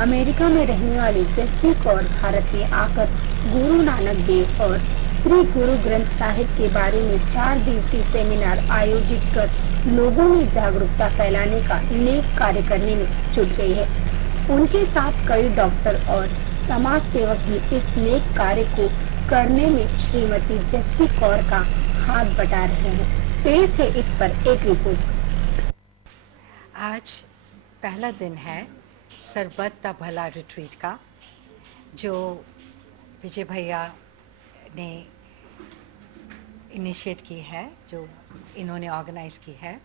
America में रहने वाली जसप्रीत कौर भारत में आकर गुरु नानक देव और श्री गुरु ग्रंथ साहिब के बारे में 4 दिवसीय सेमिनार आयोजित कर लोगों में जागरूकता फैलाने का नेक कार्य करने में जुट गई है। उनके साथ कई डॉक्टर और समाज सेवक भी इस नेक कार्य को करने में श्रीमती जसप्रीत कौर का हाथ बटा रहे हैं। पेश है इस पर एक रिपोर्ट। आज पहला दिन है सरबत दा भला रिट्रीट का, जो विजय भैया ने इनिशिएट की है, जो इन्होंने ऑर्गेनाइज की है।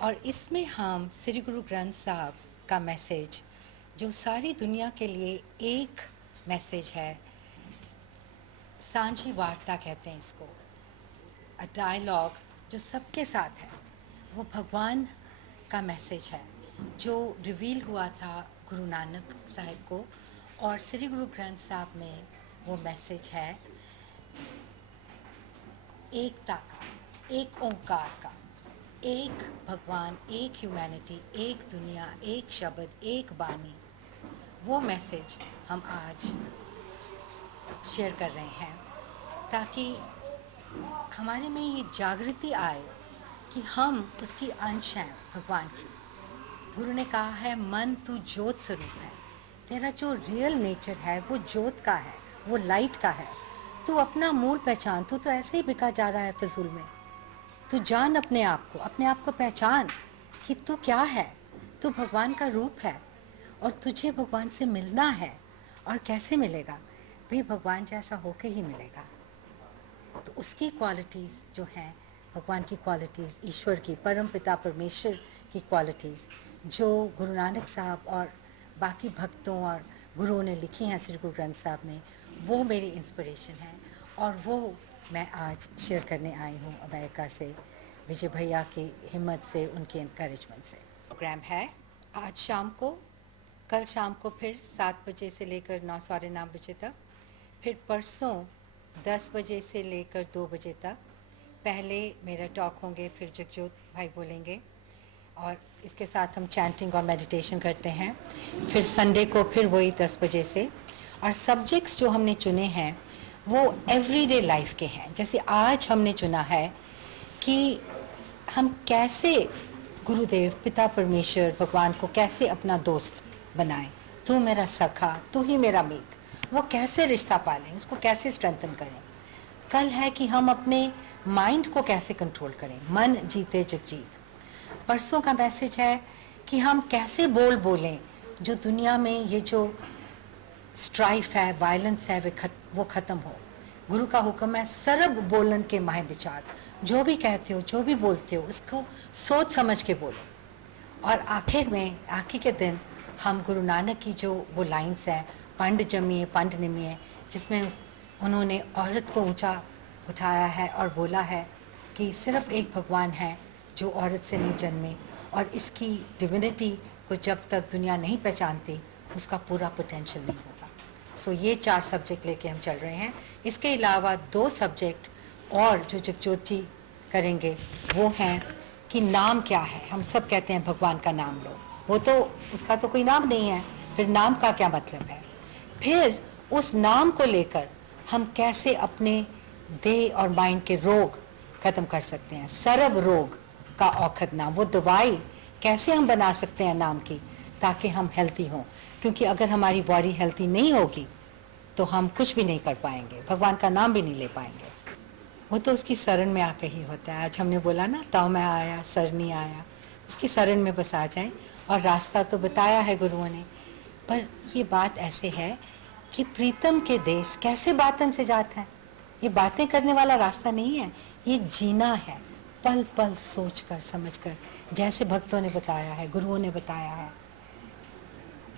और इसमें हम श्री गुरु ग्रंथ साहब का मैसेज, जो सारी दुनिया के लिए एक मैसेज है, सांझी वार्ता कहते हैं इसको, अ डायलॉग जो सबके साथ है, वो भगवान का मैसेज है जो रिवील हुआ था गुरु नानक साहिब को। और श्री गुरु ग्रंथ साहब में वो मैसेज है एकता का, एक ओंकार का, एक भगवान, एक ह्यूमैनिटी, एक दुनिया, एक शब्द, एक बानी। वो मैसेज हम आज शेयर कर रहे हैं ताकि हमारे में ये जागृति आए कि हम उसकी अंश हैं भगवान की। गुरु ने कहा है, मन तू ज्योत स्वरूप है, तेरा जो रियल नेचर है वो ज्योत का है, वो लाइट का है। तू अपना मूल पहचान, तू तो ऐसे ही बिका जा रहा है फिजूल में। तू जान अपने आप को पहचान कि तू क्या है। तू भगवान का रूप है और तुझे भगवान से मिलना है। और कैसे मिलेगा भाई? भगवान जैसा होके ही मिलेगा। तो उसकी क्वालिटीज़ जो हैं, भगवान की क्वालिटीज़, ईश्वर की, परम पिता परमेश्वर की क्वालिटीज़, जो गुरु नानक साहब और बाकी भक्तों और गुरुओं ने लिखी हैं श्री गुरु ग्रंथ साहब में, वो मेरी इंस्पिरेशन है। और वो मैं आज शेयर करने आई हूँ अमेरिका से, विजय भैया की हिम्मत से, उनके इनकरेजमेंट से। प्रोग्राम है आज शाम को, कल शाम को फिर 7 बजे से लेकर 9 साढ़े 9 बजे तक, फिर परसों 10 बजे से लेकर 2 बजे तक। पहले मेरा टॉक होंगे, फिर जगजोत भाई बोलेंगे और इसके साथ हम चैंटिंग और मेडिटेशन करते हैं। फिर संडे को फिर वही 10 बजे से। और सब्जेक्ट्स जो हमने चुने हैं वो एवरीडे लाइफ के हैं। जैसे आज हमने चुना है कि हम कैसे गुरुदेव, पिता परमेश्वर, भगवान को कैसे अपना दोस्त बनाएं। तू मेरा सखा, तू ही मेरा मीत। वो कैसे रिश्ता पालें, उसको कैसे स्ट्रेंथन करें। कल है कि हम अपने माइंड को कैसे कंट्रोल करें, मन जीते जग जीत। परसों का मैसेज है कि हम कैसे बोलें जो दुनिया में ये जो स्ट्राइफ है, वायलेंस है, वो ख़त्म हो। गुरु का हुक्म है, सरब बोलन के माहे विचार। जो भी कहते हो, जो भी बोलते हो, उसको सोच समझ के बोलो। और आखिर में, आखिर के दिन हम गुरु नानक की जो वो लाइन्स हैं, पंड जमिए पंड निमिए, जिसमें उन्होंने औरत को ऊंचा उठाया है और बोला है कि सिर्फ एक भगवान है जो औरत से नहीं जन्मे, और इसकी डिविनिटी को जब तक दुनिया नहीं पहचानती उसका पूरा पोटेंशियल नहीं होगा। सो ये 4 सब्जेक्ट लेके हम चल रहे हैं। इसके अलावा 2 सब्जेक्ट और जो जगजोत जी करेंगे वो हैं कि नाम क्या है। हम सब कहते हैं भगवान का नाम लो, वो तो उसका तो कोई नाम नहीं है, फिर नाम का क्या मतलब है। फिर उस नाम को लेकर हम कैसे अपने देह और माइंड के रोग खत्म कर सकते हैं। सरब रोग का औखद नाम, वो दवाई कैसे हम बना सकते हैं नाम की, ताकि हम हेल्थी हों। क्योंकि अगर हमारी बॉडी हेल्थी नहीं होगी तो हम कुछ भी नहीं कर पाएंगे, भगवान का नाम भी नहीं ले पाएंगे। वो तो उसकी शरण में आकर ही होता है। आज हमने बोला ना, ताऊ मैं आया सर नहीं आया, उसकी शरण में बस आ जाएं। और रास्ता तो बताया है गुरुओं ने, पर ये बात ऐसे है कि प्रीतम के देश कैसे बातन से जात है। ये बातें करने वाला रास्ता नहीं है, ये जीना है, पल पल सोच कर समझ कर, जैसे भक्तों ने बताया है, गुरुओं ने बताया है,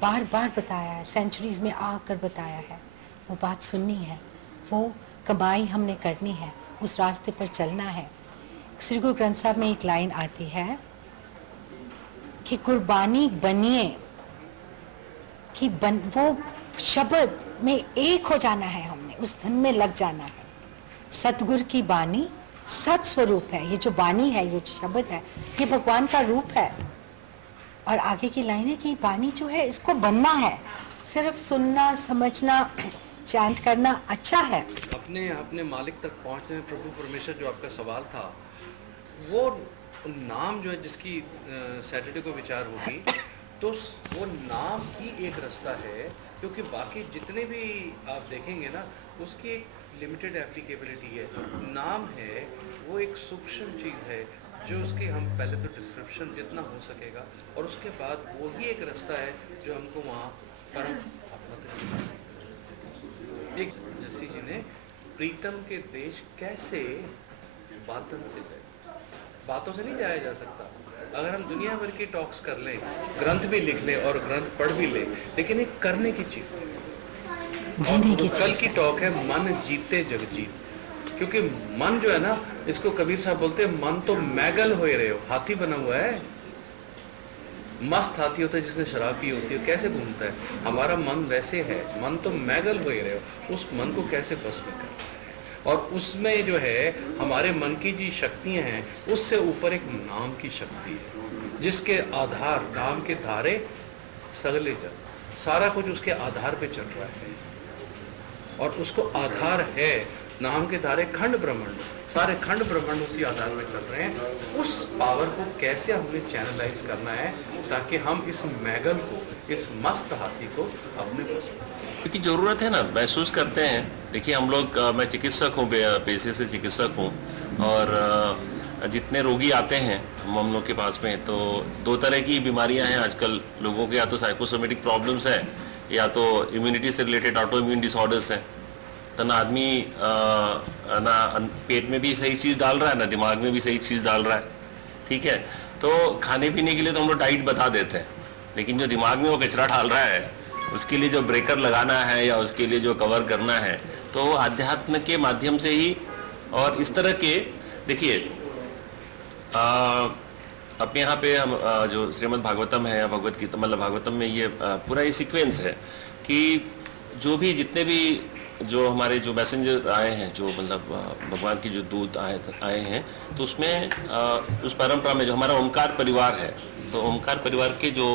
बार बार बताया है, सेंचुरीज में आकर बताया है। वो बात सुननी है, वो कमाई हमने करनी है, उस रास्ते पर चलना है। श्री गुरु ग्रंथ साहब में एक लाइन आती है कि कुर्बानी बनिए, कि वो शब्द में एक हो जाना है, हमने उस धन में लग जाना है। सतगुरु की बानी सत स्वरूप है। ये जो बानी है, ये शब्द है, ये भगवान का रूप है। और आगे की लाइन है कि बानी जो है इसको बनना है, सिर्फ सुनना समझना चैंट करना अच्छा है। अपने अपने मालिक तक पहुंचने में प्रभु परमेश्वर, जो आपका सवाल था, वो नाम जो है जिसकी सैटरडे को विचार होगी, तो वो नाम ही एक रास्ता है, क्योंकि बाकी जितने भी आप देखेंगे ना उसकी एक लिमिटेड एप्लीकेबिलिटी है। नाम है वो एक सूक्ष्म चीज़ है जो उसकी हम पहले तो डिस्क्रिप्शन जितना हो सकेगा, और उसके बाद वो ही एक रास्ता है जो हमको वहाँ परम अपना तक ले जा सकता है। एक जैसी जी ने प्रीतम के देश कैसे बातन से जाए, बातों से नहीं जाया जा सकता। अगर हम दुनिया भर की टॉक्स कर लें, ग्रंथ भी लिख लें और ग्रंथ पढ़ भी लें, लेकिन एक करने की चीज़ है, जीने की चीज़। कल की टॉक है मन जीते जग जीत, क्योंकि मन जो है ना, इसको कबीर साहब बोलते हैं मन तो मैगल हो रहे हो, हाथी बना हुआ है, मस्त हाथी होता है जिसने शराब पी होती है, कैसे घूमता है। हमारा मन वैसे है, मन तो मैगल हो रहे हो, उस मन को कैसे बस में करना है। और उसमें जो है हमारे मन की जो शक्तियां हैं, उससे ऊपर एक नाम की शक्ति है, जिसके आधार नाम के धारे सगले जल, सारा कुछ उसके आधार पे चल रहा है, और उसको आधार है नाम के धारे खंड ब्रह्मांड, सारे खंड ब्रह्मांड उसी आधार पे चल रहे हैं। उस पावर को कैसे हमने चैनलाइज करना है ताकि हम इस मैगल को, इस मस्त हाथी को अपने बस में, क्योंकि ज़रूरत है ना, महसूस करते हैं। देखिए हम लोग, मैं चिकित्सक हूँ, पेशे से चिकित्सक हूँ, और जितने रोगी आते हैं हम लोग के पास में, तो दो तरह की बीमारियां हैं आजकल लोगों के, या तो साइकोसोमेटिक प्रॉब्लम्स हैं, या तो इम्यूनिटी से रिलेटेड ऑटो इम्यून डिसऑर्डर्स हैं। तो ना आदमी ना पेट में भी सही चीज़ डाल रहा है, ना दिमाग में भी सही चीज़ डाल रहा है, ठीक है। तो खाने पीने के लिए तो हम लोग डाइट बता देते हैं, लेकिन जो दिमाग में वो कचरा डाल रहा है, उसके लिए जो ब्रेकर लगाना है या उसके लिए जो कवर करना है, तो आध्यात्म के माध्यम से ही। और इस तरह के देखिए अपने यहाँ पे हम जो श्रीमद् भागवतम है या भगवत गीता, मतलब भागवतम में ये पूरा ये सीक्वेंस है कि जो भी जितने भी जो हमारे जो मैसेंजर आए हैं, जो मतलब भगवान की जो दूत आए हैं, तो उसमें उस परंपरा में जो हमारा ओमकार परिवार है, तो ओमकार परिवार के जो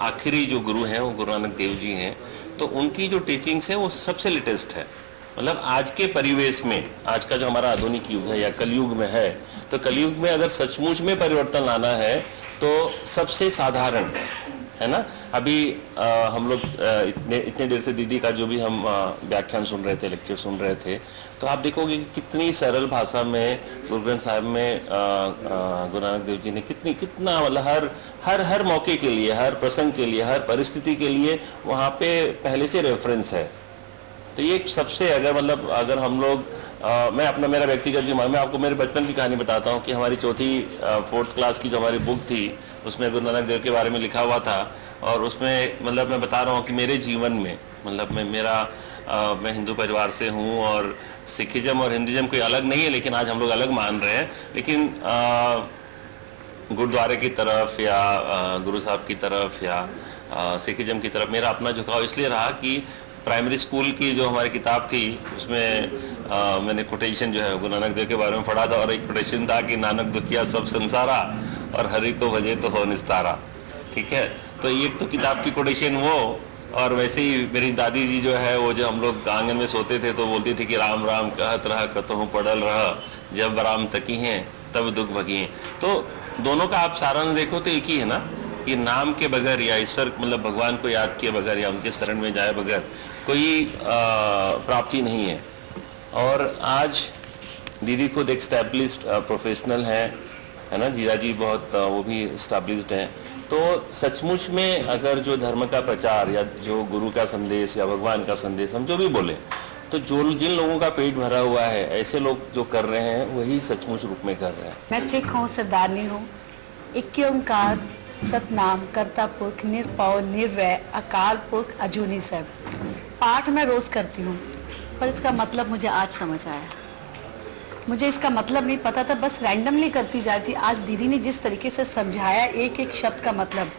आखिरी जो गुरु हैं वो गुरु नानक देव जी हैं। तो उनकी जो टीचिंग्स है वो सबसे लेटेस्ट है। मतलब आज के परिवेश में, आज का जो हमारा आधुनिक युग है या कलयुग में है, तो कलयुग में अगर सचमुच में परिवर्तन लाना है तो सबसे साधारण है ना। अभी हम लोग इतने देर से दीदी का जो भी हम व्याख्यान सुन रहे थे, लेक्चर सुन रहे थे, तो आप देखोगे कि कितनी सरल भाषा में गुरु ग्रंथ साहिब में गुरु नानक देव जी ने कितना मतलब हर मौके के लिए, हर प्रसंग के लिए, हर परिस्थिति के लिए वहाँ पे पहले से रेफरेंस है। तो ये सबसे अगर हम लोग मैं मेरा व्यक्तिगत भी, मैं आपको मेरे बचपन की कहानी बताता हूँ कि हमारी चौथी 4th क्लास की जो हमारी बुक थी, उसमें गुरु नानक देव के बारे में लिखा हुआ था। और उसमें मतलब मैं बता रहा हूँ कि मेरे जीवन में, मतलब मैं हिंदू परिवार से हूँ, और सिखिज्म और हिंदुइज्म कोई अलग नहीं है, लेकिन आज हम लोग अलग मान रहे हैं। लेकिन गुरुद्वारे की तरफ या गुरु साहब की तरफ या सिखिज्म की तरफ मेरा अपना झुकाव इसलिए रहा कि प्राइमरी स्कूल की जो हमारी किताब थी उसमें मैंने कोटेशन जो है गुरु नानक देव के बारे में पढ़ा था, और एक कोटेशन था कि नानक दुखिया सब संसारा और हरि को भजे तो हो निस्तारा। ठीक है, तो ये तो किताब की कोटेशन वो। और वैसे ही मेरी दादी जी जो है वो, जो हम लोग आंगन में सोते थे तो बोलती थी कि राम राम कहत रहा कतहु पड़ल रहा, जब राम तकी हैं तब दुख भगी हैं। तो दोनों का आप सारांश देखो तो एक ही है ना, कि नाम के बगैर या ईश्वर मतलब भगवान को याद किए बगैर या उनके शरण में जाए बगैर कोई प्राप्ति नहीं है। और आज दीदी खुद एक स्टैब्लिश्ड प्रोफेशनल है ना, जीजा जी बहुत वो भी स्टैब्लिश्ड हैं। तो सचमुच में अगर जो धर्म का प्रचार या जो गुरु का संदेश या भगवान का संदेश हम जो भी बोले, तो जिन लोगों का पेट भरा हुआ है, ऐसे लोग जो कर रहे हैं वही सचमुच रूप में कर रहे हैं। मैं सिख हूँ, सरदारनी हूँ। एक ओंकार सतनाम करता पुरख निरपौ निर्वैर अकाल पुरख अजूनी सब। पाठ मैं रोज करती हूँ, पर इसका मतलब मुझे आज समझ आया। मुझे इसका मतलब नहीं पता था, बस रैंडमली करती जाती। आज दीदी ने जिस तरीके से समझाया एक एक शब्द का मतलब,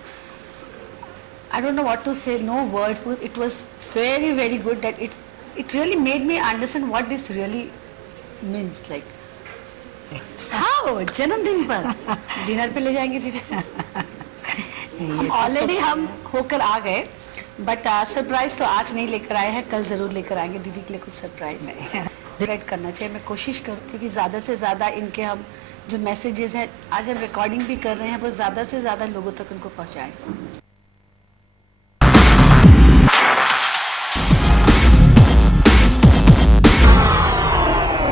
I don't know what to say, no words. It was very very good that it really made me understand what this really means. Like how जन्मदिन पर डिनर पे ले जाएंगे दीदी। ऑलरेडी हम होकर आ गए, बट सरप्राइज तो आज नहीं लेकर आए हैं, कल जरूर लेकर आएंगे दीदी के लिए कुछ सरप्राइज। नहीं करना चाहिए, मैं कोशिश करूँ क्योंकि ज़्यादा से ज़्यादा इनके हम जो मैसेजेस हैं आज हम रिकॉर्डिंग भी कर रहे हैं वो ज़्यादा से ज़्यादा लोगों तक उनको पहुँचाएं।